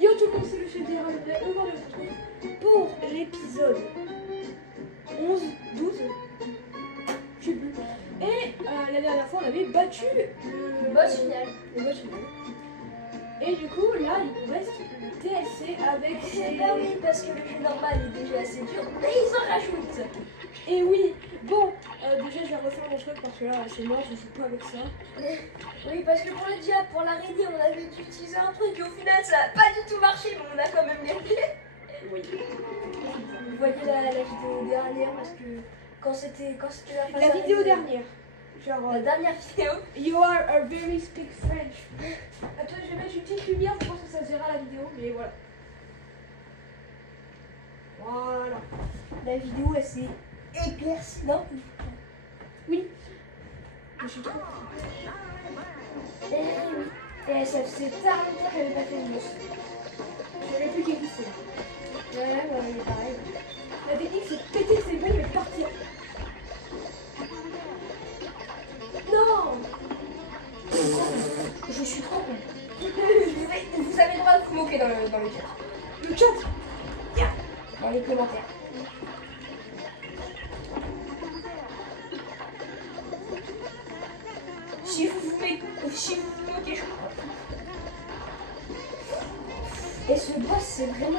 Yo tout le monde, c'est le chef des rats. Aujourd'hui, on se retrouve pour l'épisode 11, 12, je sais plus. Et la dernière fois, on avait battu Le boss final. le boss final. Et du coup, là, il nous reste le TLC avec Bah oui, parce que le jeu normal est déjà assez dur, mais ils en rajoutent. Et oui, bon, déjà, je vais refaire mon truc parce que là, c'est mort, je joue pas avec ça. Oui, parce que pour le diable, pour l'araignée, on avait utilisé un truc et au final, ça n'a pas du tout marché, mais on a quand même gagné. Oui. Vous voyez la vidéo dernière, parce que quand c'était la phase La vidéo araignée, dernière. Genre, la dernière vidéo. You are a very speak French. Attends, je vais mettre une petite lumière, je pense que ça se verra la vidéo, mais voilà. Voilà. La vidéo, elle s'est éclaircie d'un coup. Oui. Je suis trop. Et oui. Et ça faisait tard longtemps que j'avais pas fait une boss. Je savais plus qui existait. Ouais, il est pareil. La technique, c'est péter ses bombes et partir. Non. Je suis trop con. Vous avez le droit de vous moquer dans le chat. Le chat. Dans les commentaires. Si vous vous moquez, je crois. Et ce boss, c'est vraiment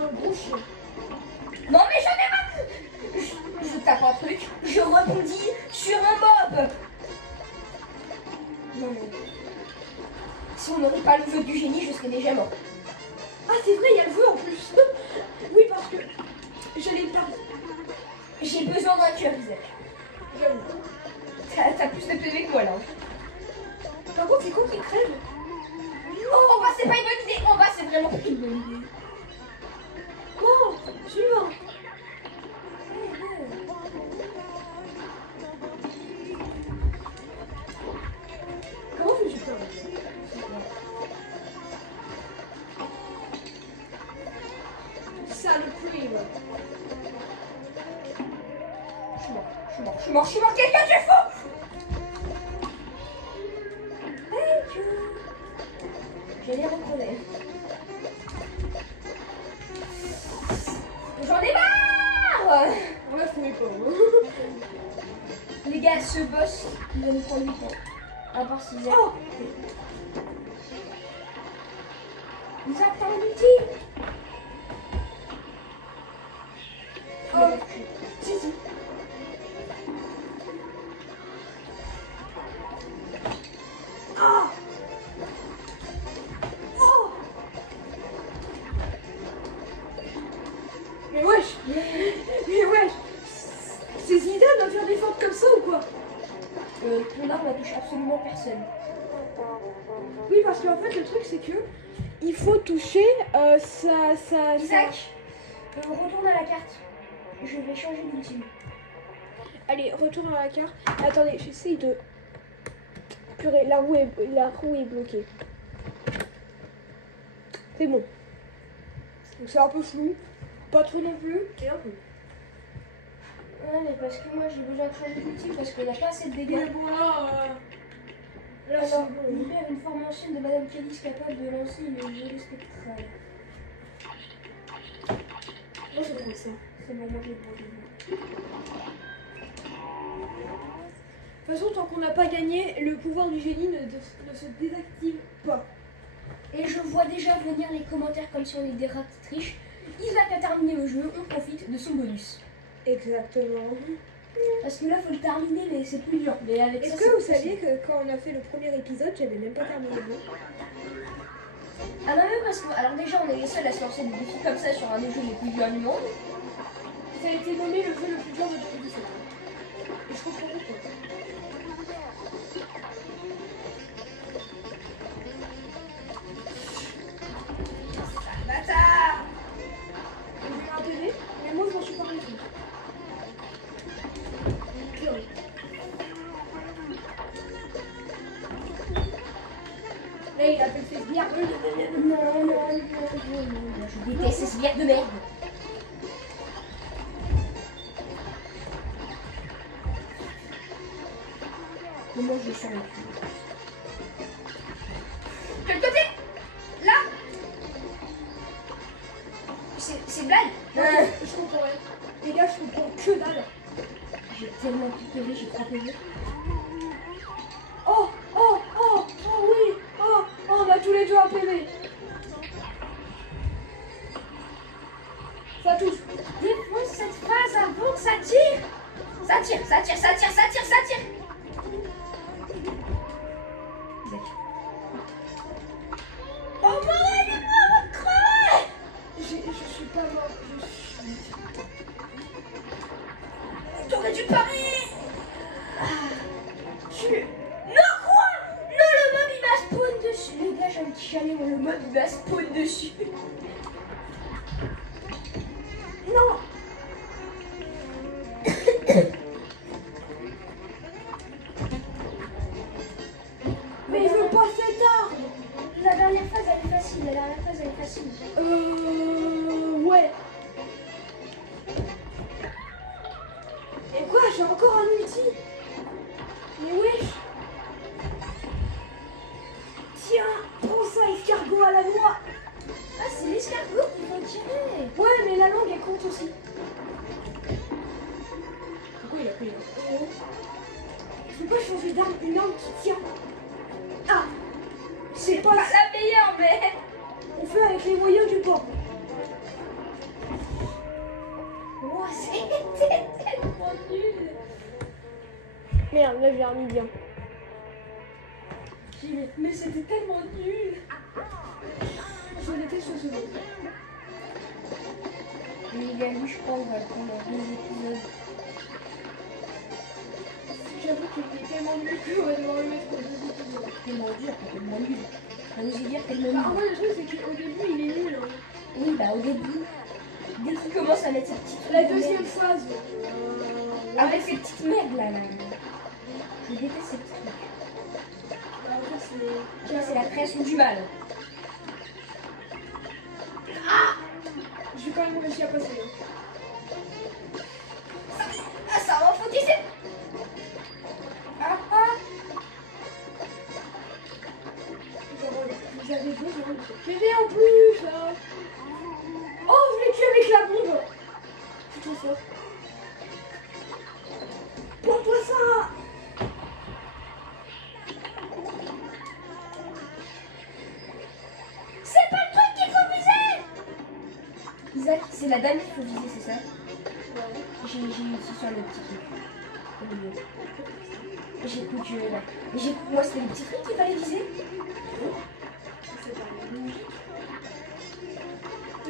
Un gros chien. Non mais j'en ai marre. Je tape un truc, je rebondis sur un mob. Non mais... Si on n'aurait pas le vœu du génie, je serais déjà mort. Ah, c'est vrai, il y a le vœu en plus. Oui, parce que j'allais pas. J'ai besoin d'un cœur, Isaac. J'avoue. T'as plus de PV que moi là. Par contre, c'est quoi qui crève? Oh, en bas c'est pas une bonne idée. En bas c'est vraiment pas une bonne idée. Bon, suivant. Comment je suis pas? Saloperie, ouais. Je suis mort, quelqu'un tu es faux. Thank you. Je l'ai retrouvé. J'en ai marre. On l'a trouvé pas. Les gars, ce boss, il va nous prendre 8 ans. À part si Isaac. Oh. Isaac, t'as un ulti. Oh. Si, si. Ah. Oh. Mais wesh. Mais wesh. C'est Zidane à faire des fentes comme ça ou quoi? Ton arme ne touche absolument personne. Oui, parce qu'en fait, le truc, c'est que il faut toucher ça. Isaac, retourne à la carte. Je vais changer d'ultime. Allez, retourne à la carte. Attendez, j'essaye de. Purée, la roue est bloquée. C'est bon. Donc c'est un peu flou. Pas trop non plus. Et un peu. Ouais, mais parce que moi j'ai besoin de changer d'ultime parce qu'il n'y a pas assez de Mais dégâts. voilà. Là, c'est Alors, bon. libère une forme ancienne de Madame Kélis capable de lancer une volée spectrale. Moi, je trouve ça. C'est bon, moi j'ai bon. De toute façon, tant qu'on n'a pas gagné, le pouvoir du génie ne se désactive pas. Et je vois déjà venir les commentaires comme si on était des rats qui trichent. Isaac a terminé le jeu, on profite de son bonus. Exactement. Parce que là, faut le terminer, mais c'est plus dur. Mais avec Est-ce ça, que vous c'est saviez que quand on a fait le premier épisode, j'avais même pas terminé le jeu? Ah non, mais parce que. Alors, déjà, on est les seuls à se lancer des défis comme ça sur un des jeux les plus durs du monde. Ça a été nommé le jeu le plus dur de 2017. Et je comprends pourquoi. Bâtard! J'ai vu un TV, mais moi je m'en suis pas rendu compte. Purée. Là il appelle ses bières. Non, je déteste ces bières de merde. Comment je sens le cul? Quel côté? Là? C'est blague. Je comprends rien. Les gars, je comprends que dalle. J'ai tellement plus PV, j'ai 3 PV. Oh, oh, oh, oh oui. Oh, oh, on a tous les deux un PV. Ça touche. Défonce cette phase avant que ça tire. Ça tire, ça tire, ça tire, ça tire, ça tire. Oh mon elle est morte, crevée. Je suis pas mort. T'aurais dû parier. Non quoi. Non, le mob il m'a spawn dessus. Les gars, j'ai un petit chalet, le mob il m'a spawn dessus. Non. Mais il veut pas cet arbre. La dernière phase elle est facile, la dernière phase elle est facile. Ouais. Et quoi, j'ai encore un ulti. Mais wesh. Tiens, prends ça, escargot à la noix. Ah, c'est l'escargot qui vont tirer. Ouais, mais la langue, elle compte aussi. Pourquoi il a pris Je peux pas changer d'arme, une arme qui tient. Ah, c'est pas Pas la meilleure, mais. On fait avec les moyens du bord. Oh, c'était tellement nul. Merde, là j'ai un midi. Mais c'était tellement nul. Je déteste ce jeu. Les gars, lui, je crois qu'on va le prendre dans 2 épisodes. J'avoue qu'il est tellement nul qu'on va devoir le mettre pour 2 épisodes. Tellement dur, tellement nul. Ça veut dire tellement Bah, en nul. vrai, le truc, c'est qu'au début, il est nul. Hein. Oui, bah au début, dès qu'il commence à mettre sa petite. La deuxième phase. Avec ses petites merdes là. Je déteste ces petits trucs. Bah, en fait, c'est. Ça, c'est la création du mal. Je vais quand même réussir à passer. Hein. Ah, ça va foutre ici. Ah, ah. Genre, vous avez besoin de ce PV en plus là. Oh, je l'ai tué avec la bombe. C'est trop fort. Prends-toi ça. C'est pas le truc qu'il faut viser. Isaac, c'est la dame qu'il faut viser, c'est ça? J'ai réussi sur le petit truc. Au milieu. J'écoute, moi c'était le petit truc qu'il fallait viser. C'est pas logique.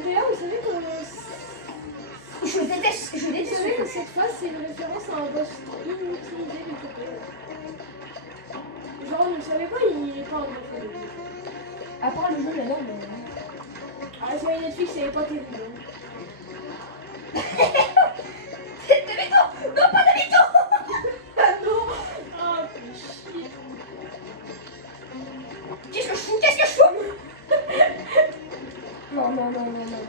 D'ailleurs, vous savez que Je déteste vous savez ce que cette phase, c'est une référence à un boss inutilisé de côté. Genre, vous ne savez pas, il est pas en fait. À part le jeu, là, non, mais. Ah, sur Netflix, c'est pas terrible. Demi-tour. Non, pas demi-tour. Ah non. Ah, fais chier. Qu'est-ce que je fous? Qu'est-ce que je fous? Non, non, non, non, non,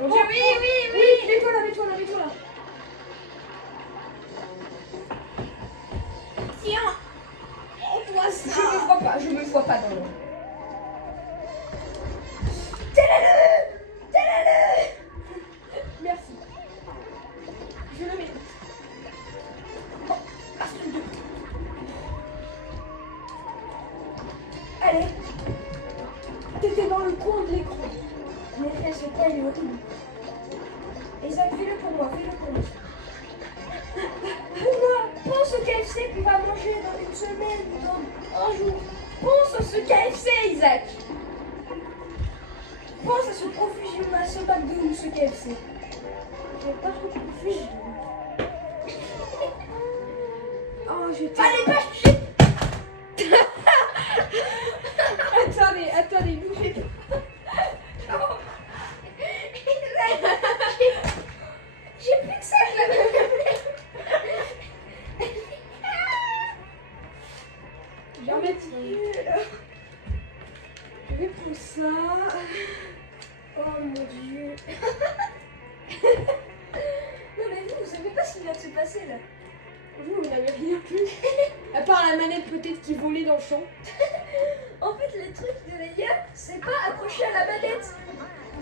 mon Dieu, oui, oui, oui. Oui, mets-toi là, mets-toi là, mets-toi là. Tiens. Oh, toi ça. Je me vois pas dans l'eau. Merci. Je le mets. Allez, T'étais dans le coin de l'écran. mais frère, ce coin il est horrible. Isaac, fais-le pour moi, fais-le pour moi. Pour moi, pense au KFC que tu vas manger dans une semaine, dans un jour. Pense à ce KFC, Isaac. Pense à ce profusion, à ce McDo ou ce KFC. J'ai pas trop compris. Oh, j'étais. Fallait pas chier. Attendez, bougez pas. J'ai plus que ça, je l'avais. Je vais remettre. Je vais pour ça. Oh mon dieu. Non mais vous savez pas ce qui vient de se passer là. Vous n'avez rien vu. À part la manette peut-être qui volait dans le champ. En fait, le truc de Léa, c'est pas accroché à la manette.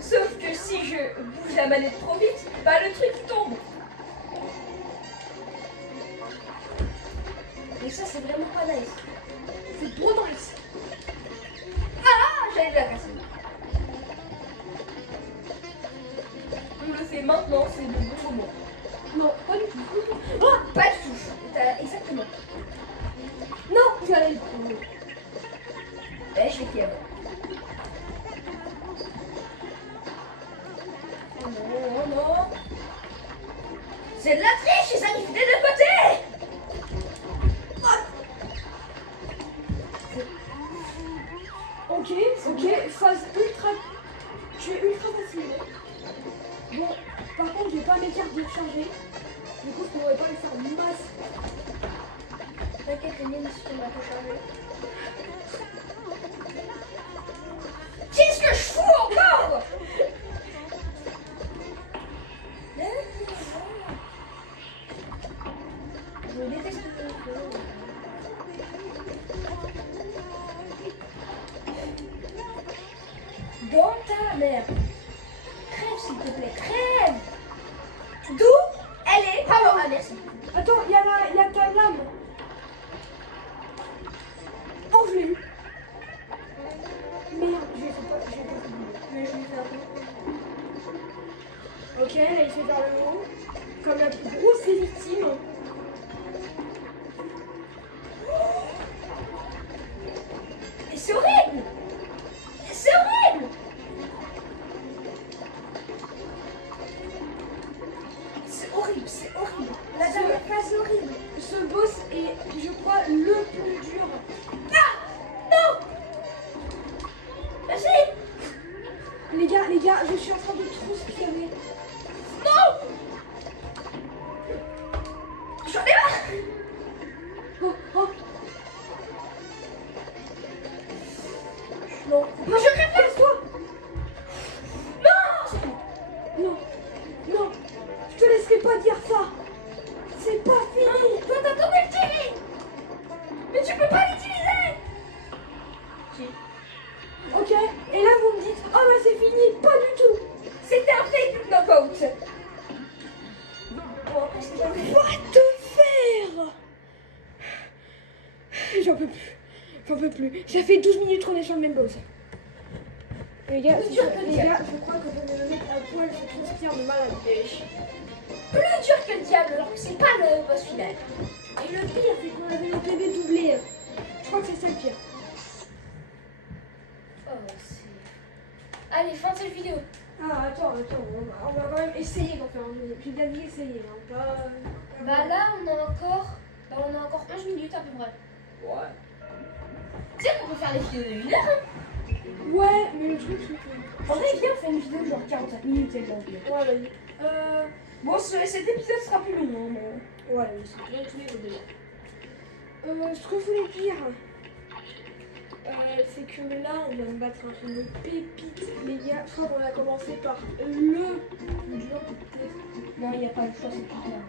Sauf que si je bouge la manette trop vite, bah le truc tombe. Et ça, c'est vraiment pas nice. C'est trop nice. Ah, j'allais la casser. On le fait maintenant, c'est le bon moment. Non, pas du tout. Ah, Pas du tout. Exactement. non, tu allais le prendre. Eh, je vais tirer. Oh non, oh non. C'est de la triche, ça arrive des deux côtés. Ok, phase ultra. Tu es ultra facile. Bon, par contre, j'ai pas mes cartes de charger. Du coup, je pourrais pas les faire masse. T'inquiète, les miennes sont un peu chargées. Qu'est-ce que je fous encore? Je déteste le jeu. Dans ta mère. Crève s'il te plaît, crève. D'où elle est? Pardon, ah merci. Attends, il y a ta lame. Oh, je l'ai eu. Merde, je l'ai pas. Mais je lui fais un peu. Ok, là, il fait vers le haut. Comme la plus grosse des victimes. Et c'est horrible. C'est horrible. C'est horrible, c'est horrible. La dernière phase, c'est horrible. Ce boss est, je crois, le plus dur. Ah non. Vas-y. Les gars, je suis en train de trop spammer. Non. J'en ai marre. Oh, oh. Non. Moi je crève pas. Toi. Non. Non, non, je te laisserai pas dire ça. C'est pas fini. Toi t'as ton ultime. Mais tu peux pas l'utiliser. Si. Ok, et là vous me dites, oh bah c'est fini, pas du tout. C'était un fake knockout. Bon, après, c'est pas vrai. Va te faire. J'en peux plus. Ça fait 12 minutes qu'on est sur le même boss. Les gars, Plus dur que le les diable. gars, je crois que je vais me mettre à poil, je transpire de malade. Plus dur que le diable, alors que c'est pas le boss final. Et le pire, c'est qu'on avait nos PV doublés. Je crois que c'est ça le pire. Oh, c'est... Allez, fin de cette vidéo. Ah, attends, on va quand même essayer d'en faire un deuxième. J'ai bien dit essayer, hein, pas... Bah là, on a encore 11 minutes à peu près. Ouais. Tu sais qu'on peut faire des vidéos de 1 heure, hein. Ouais, mais le truc, c'est que... En vrai, viens, on fait une vidéo genre 45 minutes, c'est bon. Ouais, vas-y. Bon, cet épisode sera plus long, hein, mais... Ouais, mais c'est bien tous les autres déjà. Ce que je voulais dire, c'est que là, on va me battre une pépite, les gars. Je crois qu'on a commencé par le plus dur peut-être. Non, il n'y a pas le choix, c'est pas grave.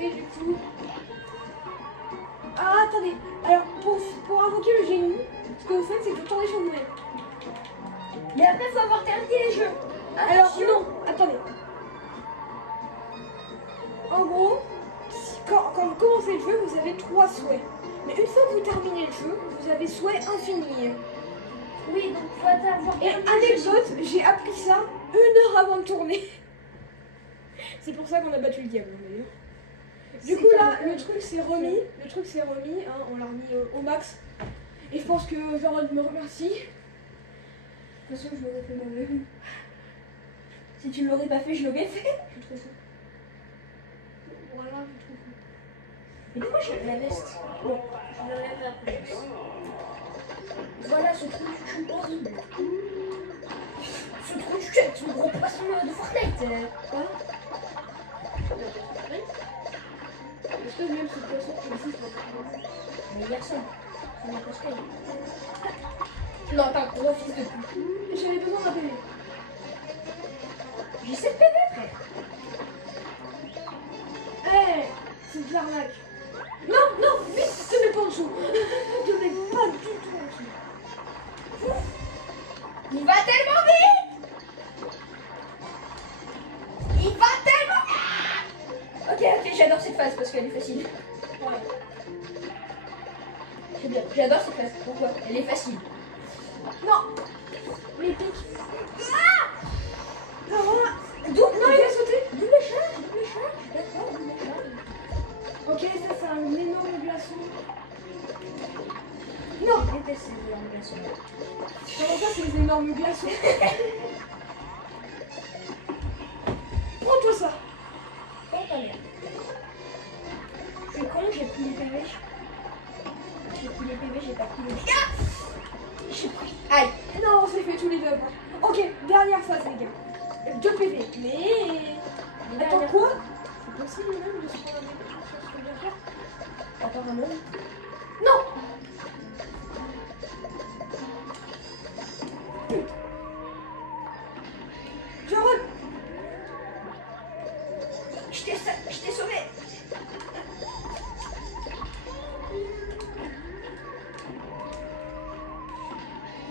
Et du coup... Ah, attendez. Alors, pour invoquer le génie, ce que vous faites, c'est que vous tournez sur vous-même. Mais après, il faut avoir terminé les jeux. Alors, Attention. non, attendez. En gros, quand vous commencez le jeu, vous avez 3 souhaits. Mais une fois que vous terminez le jeu, vous avez souhait infini. Oui, donc il faut avoir Et terminé le jeu. anecdote, j'ai appris ça 1 heure avant de tourner. C'est pour ça qu'on a battu le diable d'ailleurs. Du coup là, le truc s'est remis, hein, on l'a remis au max. Et je pense que Veron me remercie. De toute façon, je l'aurais fait moi-même. Si tu ne l'aurais pas fait, je l'aurais fait. Je suis trop fou. Voilà, je suis trop fou. Mais pourquoi je la veste? Bon, je l'enlève après. Voilà ce trou du cul horrible. Ce trou du cul avec son gros poisson de Fortnite. Quoi? Est-ce que même ce poisson existe maintenant? Mais il y a ça. Ça n'a pas ce qu'il Non, t'es un gros fils de pute. J'avais besoin d'un PV. J'ai 7 PV, frère. Eh, c'est de l'arnaque. Non, non, vite, te mets pas en dessous. Te mets pas du tout en dessous. Il va tellement vite. Il va tellement vite. Ok, j'adore cette phase parce qu'elle est facile. Ouais. C'est bien, j'adore cette phase. Pourquoi? Elle est facile. Non. Les pics. Non, voilà. Non, il a sauté. double charge. D'accord, double charge. Ok, ça c'est un énorme glaçon. Non, je déteste ces énormes glaçons. Comment ça, c'est des énormes glaçons? Prends-toi ça. Oh ta merde. C'est con, j'ai pris les PV. J'ai pas pris les dégâts. J'ai pris. Aïe. Non, on s'est fait tous les deux. Ok, dernière phase, les gars. 2 PV. Mais. Attends, quoi? C'est possible même de se prendre avec sur ce que je viens de faire? Apparemment. Non! Je re... Je t'ai sauvé.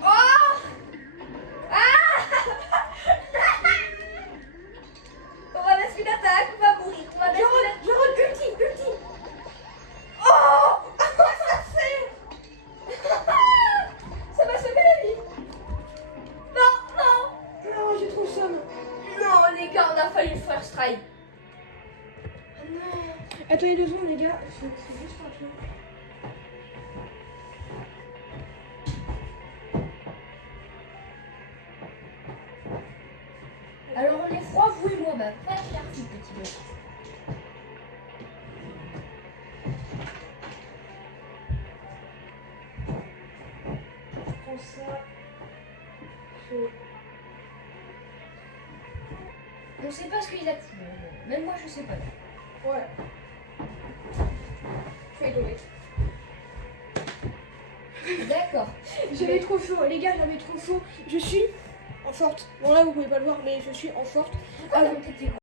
Oh! Ah! On va mettre une attaque, on va mourir. On va mettre une attaque. Je re... Ulti! Oh! Ça c'est... Ça m'a sauvé la vie. Non. Non, j'ai trop somme. Non, les gars, on a fallu le faire strike. Attendez 2 secondes, les gars. C'est juste un truc. Alors on est froid, vous et moi, bah pas faire si petit peu. Je prends ça. On sait pas ce qu'il a de fou. Même moi je sais pas. Ouais. Je vais tomber. D'accord. J'avais trop chaud, les gars, j'avais trop chaud. Je suis en short. Bon là vous pouvez pas le voir, mais je suis en short. Ah, donc t'étais